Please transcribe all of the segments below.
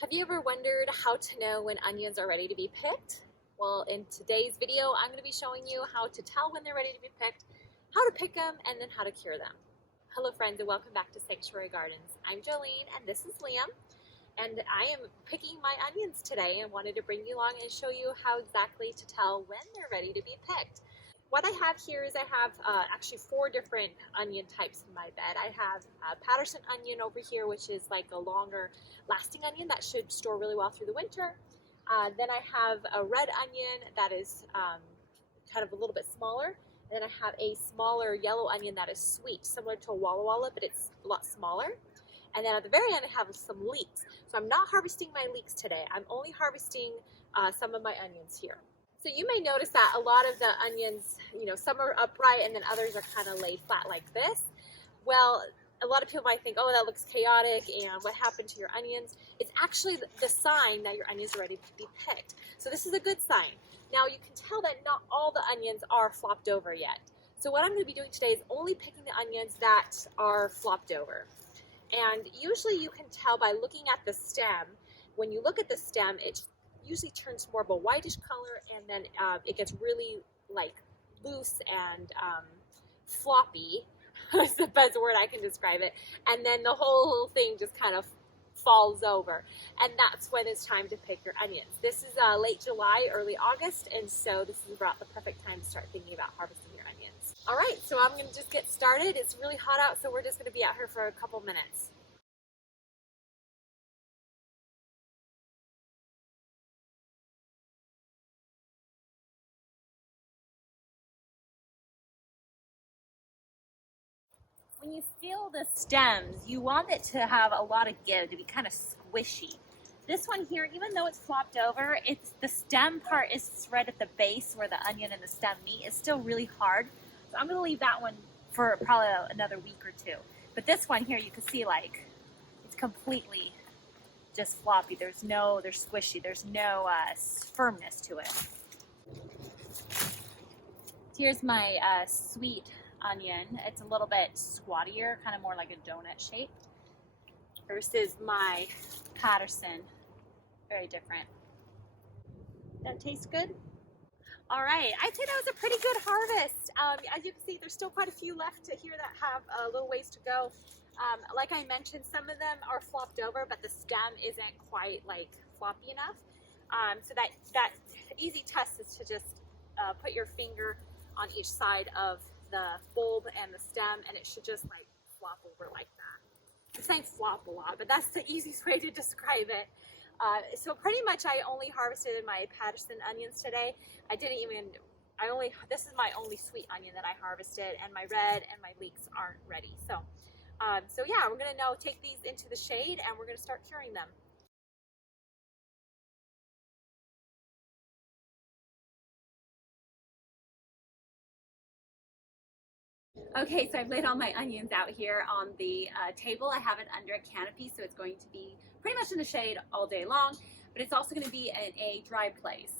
Have you ever wondered how to know when onions are ready to be picked? Well, in today's video, I'm going to be showing you how to tell when they're ready to be picked, how to pick them, and then how to cure them. Hello friends and welcome back to Sanctuary Gardens. I'm Jolene and this is Liam, and I am picking my onions today and wanted to bring you along and show you how exactly to tell when they're ready to be picked. What I have here is I have actually 4 different onion types in my bed. I have a Patterson onion over here, which is like a longer lasting onion that should store really well through the winter. Then I have a red onion that is kind of a little bit smaller. And then I have a smaller yellow onion that is sweet, similar to a Walla Walla, but it's a lot smaller. And then at the very end, I have some leeks. So I'm not harvesting my leeks today. I'm only harvesting some of my onions here. So you may notice that a lot of the onions, some are upright and then others are kind of laid flat like this. Well, a lot of people might think, oh, that looks chaotic and what happened to your onions? It's actually the sign that your onions are ready to be picked. So this is a good sign. Now you can tell that not all the onions are flopped over yet. So what I'm going to be doing today is only picking the onions that are flopped over. And usually you can tell by looking at the stem. When you look at the stem, it usually turns more of a whitish color, and then it gets really like loose and floppy. That's the best word I can describe it. And then the whole thing just kind of falls over, and that's when it's time to pick your onions. This is late July, early August, and so this is about the perfect time to start thinking about harvesting your onions. All right, so I'm going to just get started. It's really hot out, so we're just going to be out here for a couple minutes. When you feel the stems, you want it to have a lot of give, to be kind of squishy. This one here, even though it's flopped over, the stem part is right at the base where the onion and the stem meet. It's still really hard. So I'm going to leave that one for probably another week or two. But this one here, you can see like it's completely just floppy. They're squishy. There's no firmness to it. Here's my sweet onion. It's a little bit squattier, kind of more like a donut shape, versus my Patterson. Very different. That tastes good. All right, I'd say that was a pretty good harvest. As you can see, there's still quite a few left here that have a little ways to go. Like I mentioned, some of them are flopped over, but the stem isn't quite like floppy enough. So that easy test is to just put your finger on each side of the bulb and the stem, and it should just like flop over like that. I'm saying flop a lot, but that's the easiest way to describe it. So pretty much I only harvested my Patterson onions today. This is my only sweet onion that I harvested, and my red and my leeks aren't ready. So yeah, we're gonna now take these into the shade and we're gonna start curing them. Okay, so I've laid all my onions out here on the table. I have it under a canopy, so it's going to be pretty much in the shade all day long, but it's also going to be in a dry place.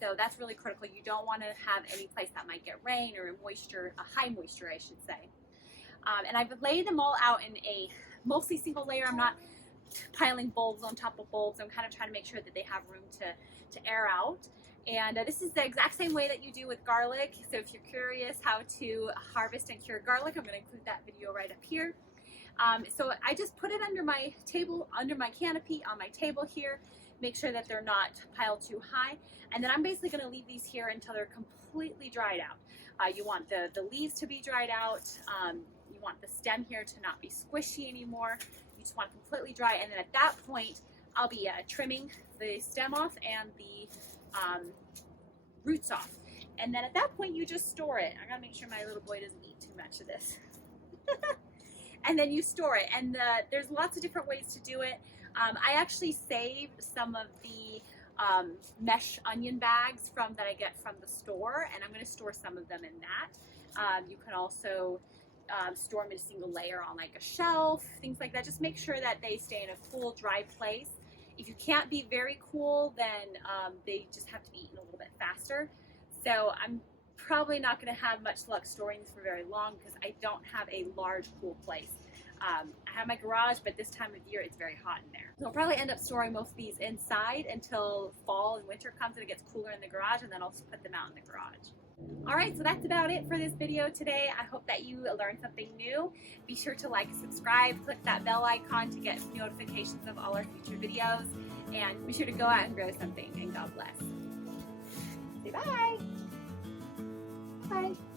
So that's really critical. You don't want to have any place that might get rain or moisture, a high moisture, I should say. And I've laid them all out in a mostly single layer. I'm not piling bulbs on top of bulbs. I'm kind of trying to make sure that they have room to air out. And this is the exact same way that you do with garlic. So if you're curious how to harvest and cure garlic, I'm going to include that video right up here. So I just put it under my table, under my canopy on my table here. Make sure that they're not piled too high. And then I'm basically going to leave these here until they're completely dried out. You want the leaves to be dried out. You want the stem here to not be squishy anymore. You just want it completely dry. And then at that point, I'll be trimming the stem off and the roots off. And then at that point, you just store it. I gotta make sure my little boy doesn't eat too much of this. And then you store it. And there's lots of different ways to do it. I actually saved some of the mesh onion bags that I get from the store, and I'm gonna store some of them in that. You can also store them in a single layer on like a shelf, things like that. Just make sure that they stay in a cool, dry place. If you can't be very cool, then they just have to be eaten a little bit faster. So I'm probably not going to have much luck storing this for very long because I don't have a large cool place. I have my garage, but this time of year it's very hot in there. So I'll probably end up storing most of these inside until fall and winter comes and it gets cooler in the garage, and then I'll put them out in the garage. Alright, so that's about it for this video today. I hope that you learned something new. Be sure to like, subscribe, click that bell icon to get notifications of all our future videos, and be sure to go out and grow something, and God bless. Say bye! Bye!